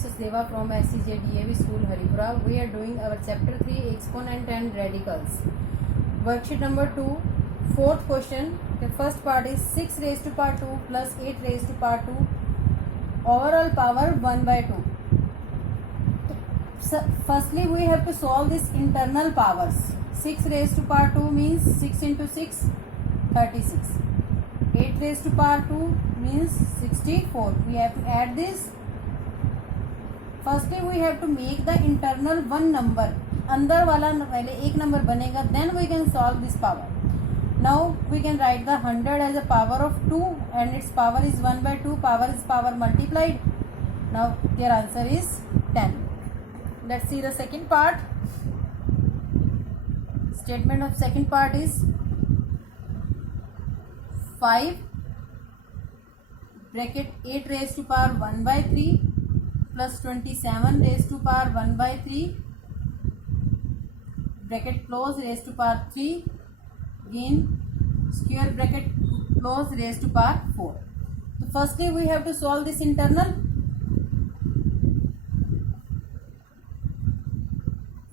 Sasdeva from SCJ DAV School Haripura. We are doing our chapter 3 exponent and radicals. Worksheet number 2, fourth question. The first part is 6 raised to power 2 plus 8 raised to power 2 overall power 1 by 2. So firstly we have to solve this internal powers. 6 raised to power 2 means 6 into 6 36. 8 raised to power 2 means 64. We have to add this. Firstly we have to make the internal one number. अंदर वाला पहले एक number बनेगा, then we can solve this power. Now we can write the 100 as a power of 2 and its power is 1 by 2. Power is power multiplied. Now their answer is 10. Let's see the second part. Statement of second part is 5 bracket 8 raised to power 1 by 3 plus 27 raised to power 1 by 3 bracket close raised to power 3 again square bracket close raised to power 4. So firstly we have to solve this internal.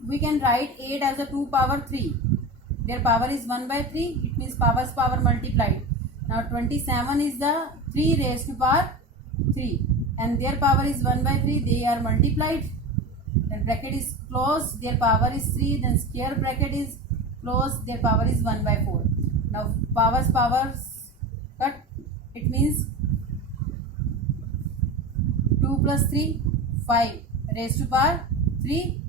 We can write 8 as a 2 power 3. Their power is 1 by 3. It means power multiplied. Now 27 is the 3 raised to power 3 and their power is 1 by 3. They are multiplied. Then bracket is closed. Their power is 3. Then square bracket is closed. Their power is 1 by 4. Now powers cut. It means 2 plus 3 5 raised to power 3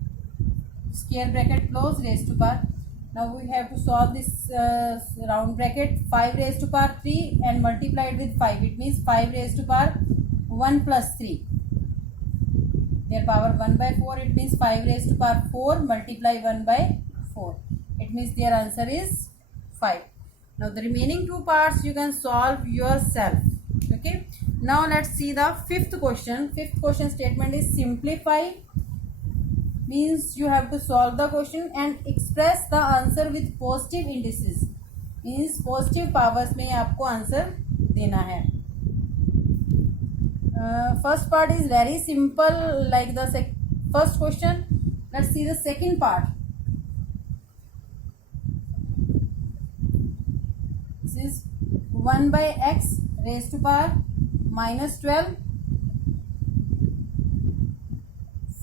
square bracket close raised to power. Now we have to solve this round bracket. 5 raised to power 3 and multiplied with 5. It means 5 raised to power 1 plus 3. Their power 1 by 4. It means 5 raised to power 4 multiply 1 by 4. It means their answer is 5. Now the remaining two parts you can solve yourself. Okay. Now let's see the fifth question. Fifth question statement is simplify. Means you have to solve the question and express the answer with positive indices. Means positive powers में आपको answer देना है. First part is very simple like the first question. Let's see the second part. This is 1 by x raised to power minus 12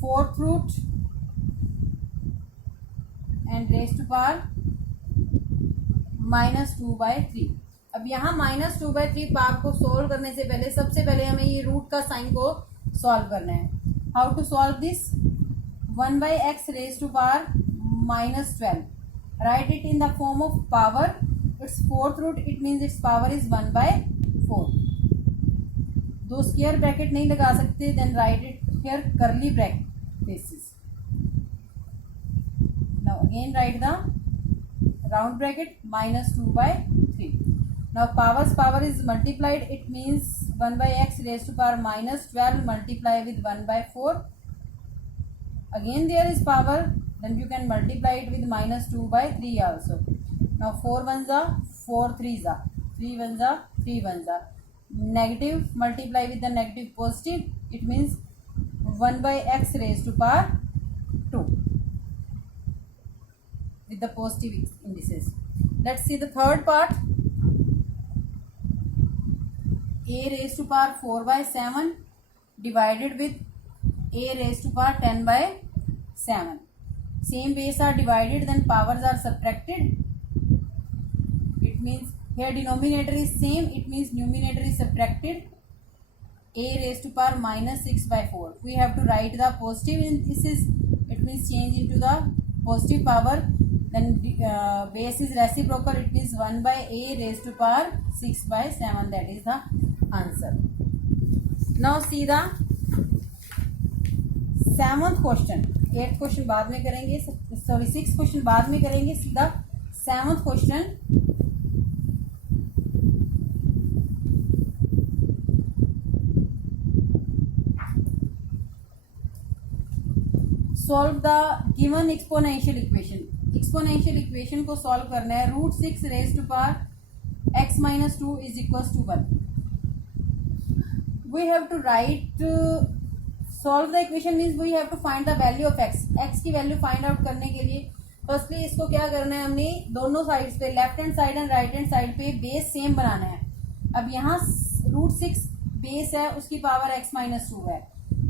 fourth root and raised to power minus 2 by 3. अब यहाँ minus 2 by 3 power को solve करने से पहले सबसे पहले हमें ये रूट का साइन को सॉल्व करना है. How to solve this? 1 by X raise to power minus 12. Write it in the form of power. It's fourth root. It means its power is 1 by 4. दो स्क्वायर ब्रैकेट नहीं लगा सकते. Then write it here curly bracket. Now again write the round bracket minus 2 by 3. Now power is multiplied. It means 1 by x raised to power minus 12 multiply with 1 by 4. Again there is power. Then you can multiply it with minus 2 by 3 also. Now 4 ones are 4 threes are 3 ones are 3 ones are. Negative multiply with the negative positive. It means 1 by x raised to power 2. With the positive indices. Let's see the third part. A raised to power 4 by 7 divided with a raised to power 10 by 7. Same base are divided, then powers are subtracted. It means here denominator is same. It means numerator is subtracted. A raised to power minus 6 by 4. We have to write the positive indices. It means change into the positive power. Then base is reciprocal. It means 1 by a raised to power 6 by 7. That is the answer. Now see the seventh question. 8th question बाद में करेंगे. Sorry 6th question बाद में करेंगे. सीधा 7th question. Solve the given exponential equation. Exponential equation को solve करना है. Root 6 raise to power x minus 2 is equals to 1. We have to write solve the equation means we have to find the value of X. X की value find out करने के लिए firstly इसको क्या करना है, हमने दोनों साइड्स पे left hand side and right hand side पे बेस सेम बनाना है। अब यहाँ √6 बेस है, उसकी पावर x माइनस 2 है,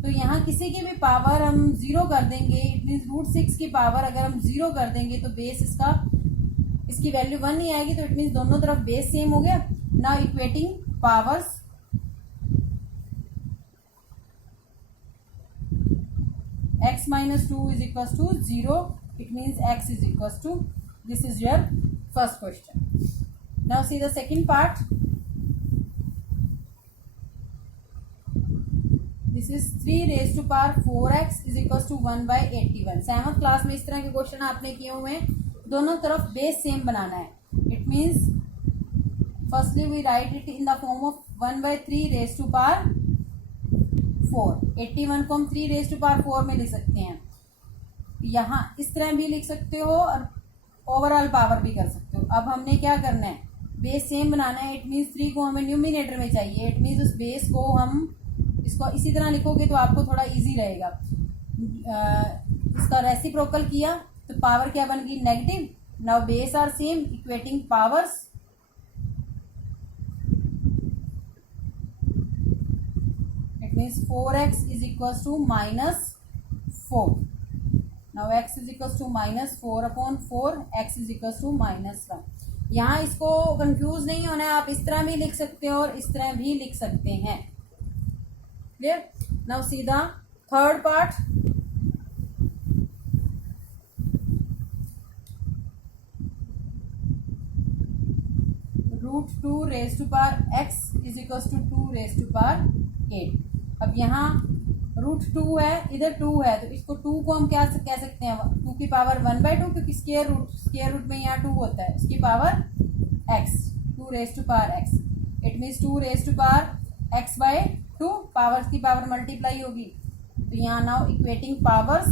तो यहाँ किसी की भी पावर हम 0 कर देंगे। इट मीन्स √6 की पावर अगर हम 0 कर देंगे तो बेस इसकी वैल्यू 1 नहीं आएगी, तो इट मीन्स दोनों तरफ बेस सेम हो गया। Now equating powers, x minus 2 is equals to 0. It means x is equals to, this is your first question. Now see the second part. This is 3 raised to power 4x is equals to 1 by 81. 7th class में इस तरह के question आपने किए हुए हैं, दोनों तरफ बेस सेम बनाना है। It means firstly we write it in the form of 1 by 3 raised to power 4। 81 को हम 3 रेज टू पावर 4 में लिख सकते हैं। यहाँ इस तरह भी लिख सकते हो और ओवरऑल पावर भी कर सकते हो। अब हमने क्या करना है, बेस सेम बनाना है। इट मीन्स 3 को हमें न्यूमिनेटर में चाहिए। इट मीन्स उस बेस को हम इसको इसी तरह लिखोगे तो आपको थोड़ा इजी रहेगा। इसका रेसिप्रोकल किया तो पावर क्या बन गई, negative. Now base are same, equating powers, means 4x is equals to minus 4. Now x is equals to minus 4 upon 4, x is equals to minus 1. यहाँ इसको कंफ्यूज नहीं होना है, आप इस तरह भी लिख सकते हो और इस तरह भी लिख सकते हैं। क्लियर? नाउ सीधा third part, √2 raise to power x is equals to 2 raise to power 8। अब यहाँ √2 है, इधर 2 है, तो इसको 2 को हम क्या कह सकते हैं, 2 की पावर 1/2, क्योंकि स्क्वायर रूट में यहाँ 2 होता है, उसकी power x, 2 raise to power x। It means 2 raise to power x/2, powers की पावर मल्टीप्लाई होगी। तो यहाँ नाउ इक्वेटिंग पावर्स,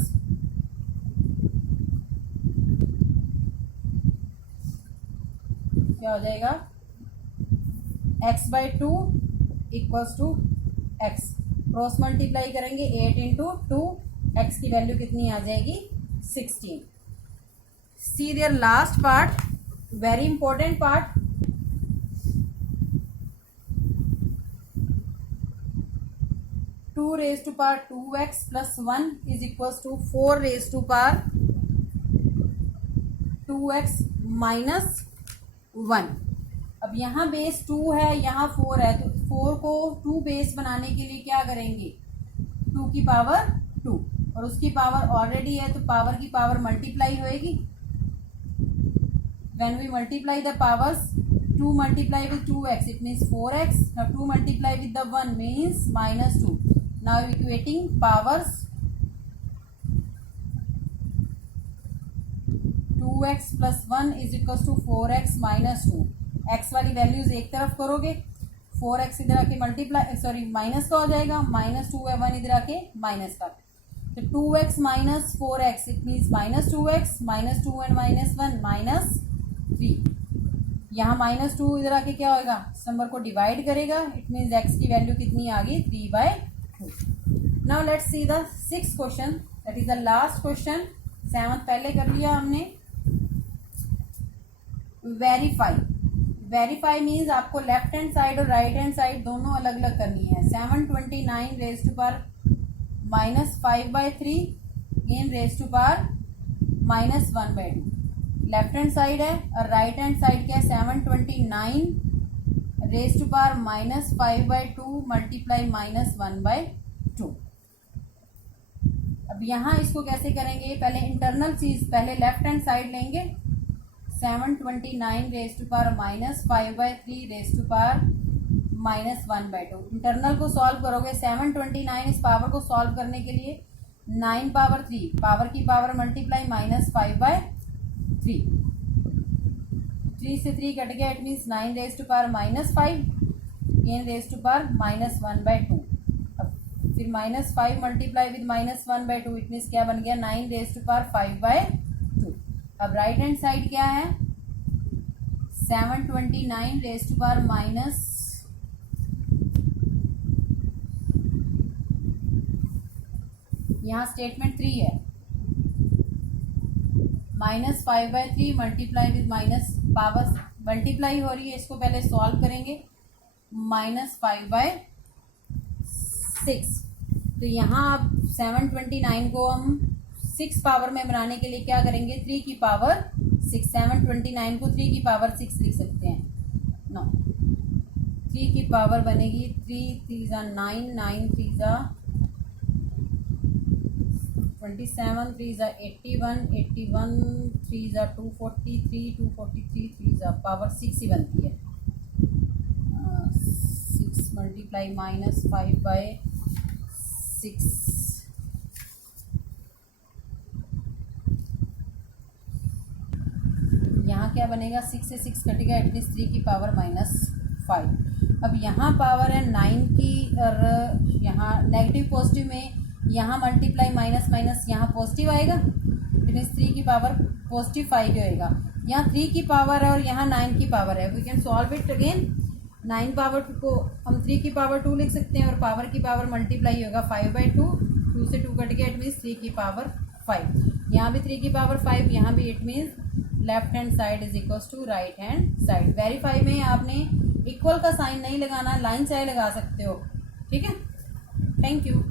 क्या हो जाएगा, x/2 equals to x, cross multiply करेंगे 8 इंटू 2, x की वैल्यू कितनी आ जाएगी, 16। See their last part, very important part. Two raise to power 2x plus 1 is equals to 4 raise to power 2x minus 1। अब यहाँ बेस 2 है, यहाँ 4 है, तो 4 को 2 बेस बनाने के लिए क्या करेंगे, 2 की पावर 2, और उसकी पावर ऑलरेडी है, तो पावर की पावर मल्टीप्लाई होएगी। When we multiply the powers, 2 multiply with 2x, it means 4x। Now 2 multiply with the 1 means -2। Now equating powers, 2x plus 1 is equal to 4x minus 2। x वाली values एक तरफ करोगे, 4x इधर आके multiply, sorry minus का हो जाएगा, -2 है, 1 इधर आके माइनस का, तो 2x minus 4x, it means -2x, -2 and -1 -3। यहाँ -2 इधर आके क्या होगा, इस नंबर को डिवाइड करेगा, इट मीन्स x की वैल्यू कितनी आ गई, 3/2। Now let's see the 6th question, that is the last question. 7th पहले कर लिया हमने। वेरीफाई मीन्स आपको लेफ्ट हैंड साइड और राइट हैंड साइड दोनों अलग अलग करनी है। 729 raise to power -5/3 again raise to power -1/2, left hand side है, और राइट हैंड साइड क्या है, 729 रेज टू पावर -5/2 मल्टीप्लाई -1/2। अब यहाँ इसको कैसे करेंगे, पहले इंटरनल चीज, पहले लेफ्ट हैंड साइड लेंगे, 729 raise to power -5/3 raise to power -1/2। Internal को सॉल्व करोगे, 729 इस पावर को सॉल्व करने के लिए 9 पावर 3, पावर की पावर मल्टीप्लाई -5/3, 3 से 3 कट गया, it means 9 raise to power -5 again raise to power -1/2। अब फिर -5 मल्टीप्लाई विद -1/2, इट मीन्स क्या बन गया, 9 रेज टू पावर 5/2। अब राइट हैंड साइड क्या है, 729 रेज टू पावर यहाँ स्टेटमेंट 3 है, -5/3 multiply with minus power multiply हो रही है, इसको पहले सॉल्व करेंगे। -5/6, तो यहाँ आप 729 को हम 6 पावर में बनाने के लिए क्या करेंगे, 3 की पावर 6, 729 को 3 की पावर 6 लिख सकते हैं। नो, 3 की पावर बनेगी 3 3 9, 9 3 27, 3 81, 81 3 243, 243 3 पावर 6 ही बनती है। 6 मल्टीप्लाई -5/6, यहाँ क्या बनेगा, 6 से 6 कटेगा, एट मीन्स 3 की पावर -5। अब यहाँ पावर है 9 की, और यहाँ नेगेटिव पॉजिटिव में यहाँ मल्टीप्लाई माइनस माइनस यहाँ पॉजिटिव आएगा, इट मीन्स 3 की पावर पॉजिटिव 5 होएगा। यहाँ 3 की पावर है और यहाँ 9 की पावर है, we can solve it again. 9 power को हम 3 की पावर 2 लिख सकते हैं, और पावर की पावर मल्टीप्लाई होगा 5/2, 2 से 2 कट गया, इट मीन्स 3 की पावर 5। यहाँ भी 3 की पावर 5, यहाँ भी, it means left hand side is equal to right hand side. Verify में आपने इक्वल का साइन नहीं लगाना, लाइन चाहे लगा सकते हो, ठीक है। Thank you.